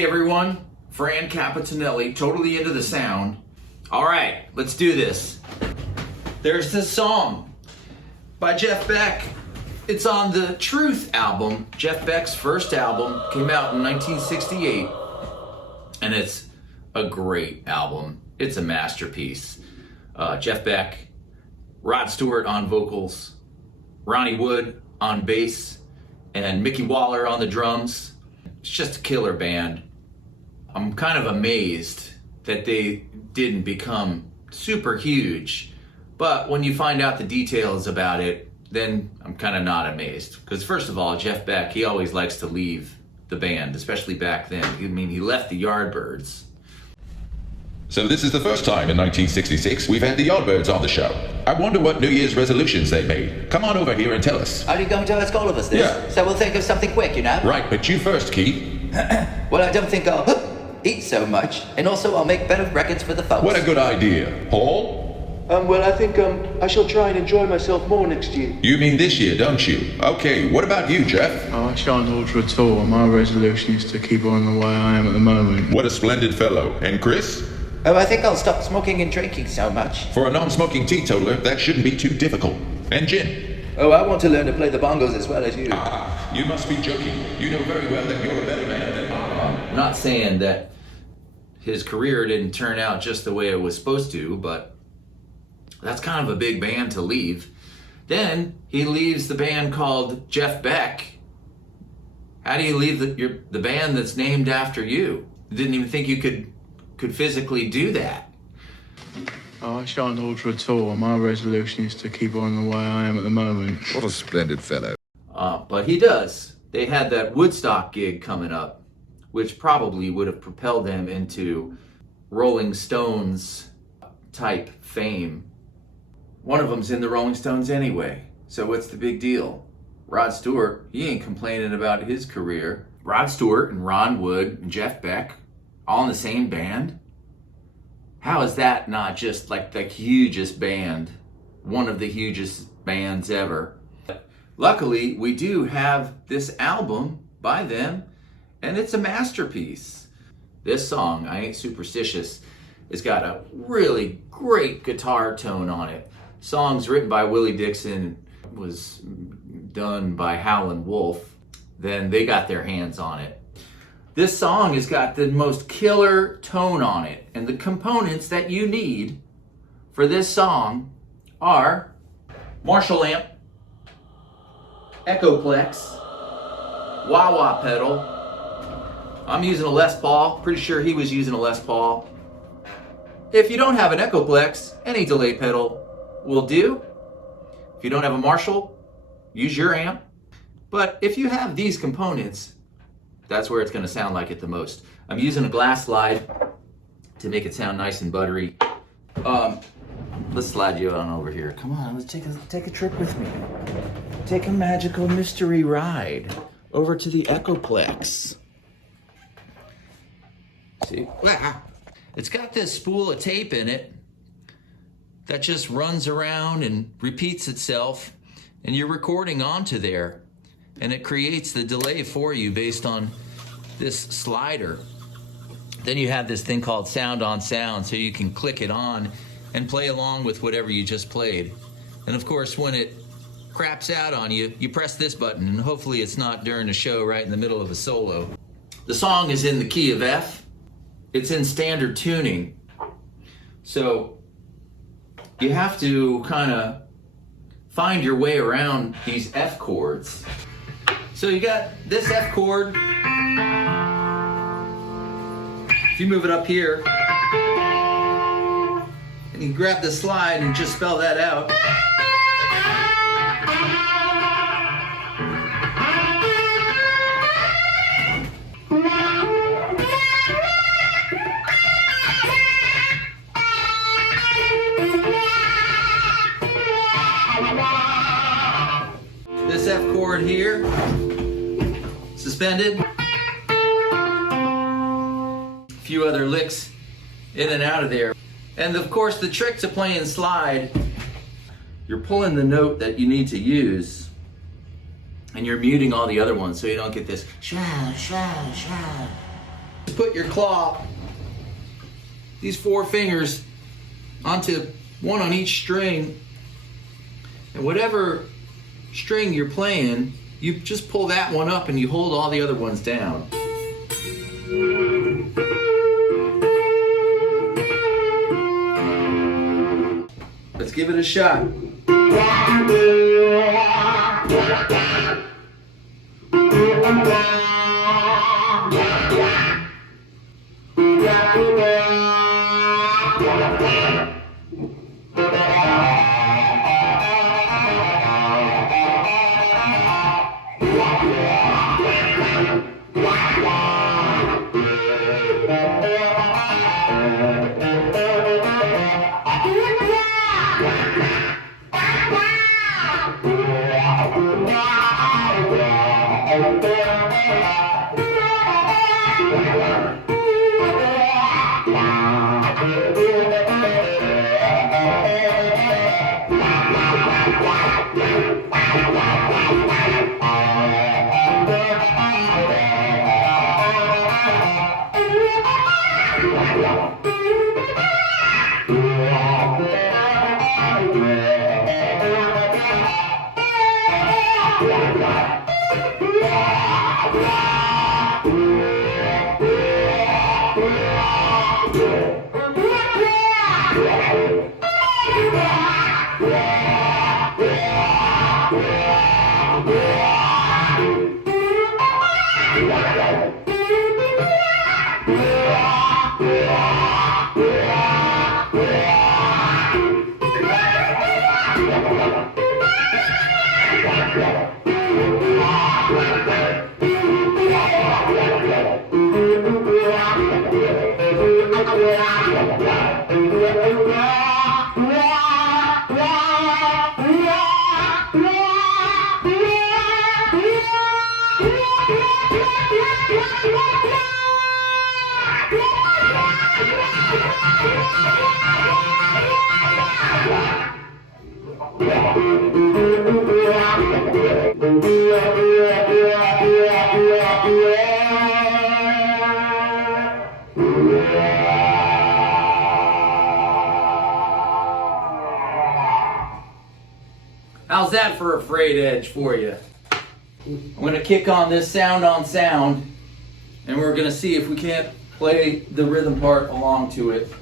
Hey everyone, Fran Capitanelli, totally into the sound. All right, let's do this. There's this song by Jeff Beck. It's on the Truth album. Jeff Beck's first album came out in 1968, and it's a great album. It's a masterpiece. Jeff Beck, Rod Stewart on vocals, Ronniewood on bass, and mickwaller on the drums. It's just a killer band. I'm kind of amazed that they didn't become super huge, but when you find out the details about it, then I'm kind of not amazed. Because first of all, Jeff Beck, he always likes to leave the band, especially back then. I mean, he left the Yardbirds. So this is the first time in 1966 we've had the Yardbirds on the show. I wonder what New Year's resolutions they made. Come on over here and tell us. Are you going to ask all of us this? Yeah. So we'll think of something quick, you know? Right, but you first, Keith. Well, I don't think I'll eat so much, and also I'll make better records for the folks. What a good idea. Paul? Well, I think, I shall try and enjoy myself more next year. You mean this year, don't you? Okay, what about you, Jeff? I shan't alter at all. My resolution is to keep on the way I am at the moment. What a splendid fellow. And Chris? Oh, I think I'll stop smoking and drinking so much. For a non-smoking teetotaler, that shouldn't be too difficult. And Jin? Oh, I want to learn to play the bongos as well as you. Ah, you must be joking. You know very well that you're a better man than I. I'm not saying that his career didn't turn out just the way it was supposed to, but that's kind of a big band to leave. Then he leaves the band called Jeff Beck. How do you leave the band that's named after you? Didn't even think you could physically do that. I shan't alter at all. My resolution is to keep on the way I am at the moment. What a splendid fellow. But he does. They had that Woodstock gig coming up, which probably would have propelled them into Rolling Stones type fame. One of them's in the Rolling Stones anyway, so what's the big deal? Rod Stewart, he ain't complaining about his career. Rod Stewart and Ron Wood and Jeff Beck, all in the same band? How is that not just like the hugest band? One of the hugest bands ever. Luckily, we do have this album by them, and it's a masterpiece. This song, Aint Superstitious, has got a really great guitar tone on it. Song's written by Willie Dixon, was done by Howlin' Wolf. Then they got their hands on it. This song has got the most killer tone on it, and the components that you need for this song are Marshall amp, echoplex, wah-wah pedal. I'm using a Les Paul, pretty sure he was using a Les Paul. If you don't have an echoplex, any delay pedal will do. If you don't have a Marshall, use your amp. But if you have these components, that's where it's going to sound like it the most. I'm using a glass slide to make it sound nice and buttery. Let's slide you on over here. Come on, let's take a trip with me. Take a magical mystery ride over to the echoplex. See? It's got this spool of tape in it that just runs around and repeats itself, and you're recording onto there, and it creates the delay for you based on this slider. Then you have this thing called sound on sound, so you can click it on and play along with whatever you just played. And of course, when it craps out on you, you press this button, and hopefully it's not during a show right in the middle of a solo. The song is in the key of F. It's in standard tuning. So you have to kind of find your way around these F chords. So you got this F chord. If you move it up here, and you grab the slide and just spell that out. This F chord here, suspended. A few other licks in and out of there. And of course, the trick to playing slide, you're pulling the note that you need to use, and you're muting all the other ones so you don't get this sha sha sha. put your claw, these 4 fingers, onto one on each string, and whatever string you're playing, you just pull that one up and you hold all the other ones down. Let's give it a shot. How's that for a frayed edge for you? I'm going to kick on this sound on sound, and we're going to see if we can't play the rhythm part along to it.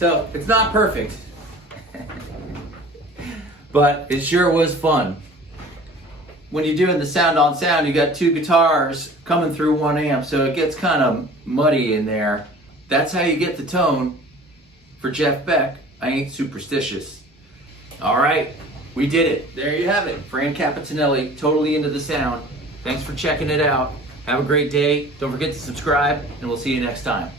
So it's not perfect, but it sure was fun. When you're doing the sound on sound, you got two guitars coming through one amp, so it gets kind of muddy in there. That's how you get the tone. For Jeff Beck, Aint Superstitious. All right, we did it. There you have it. Fran Capitanelli, Totally Into the Sound. Thanks for checking it out. Have a great day. Don't forget to subscribe, and we'll see you next time.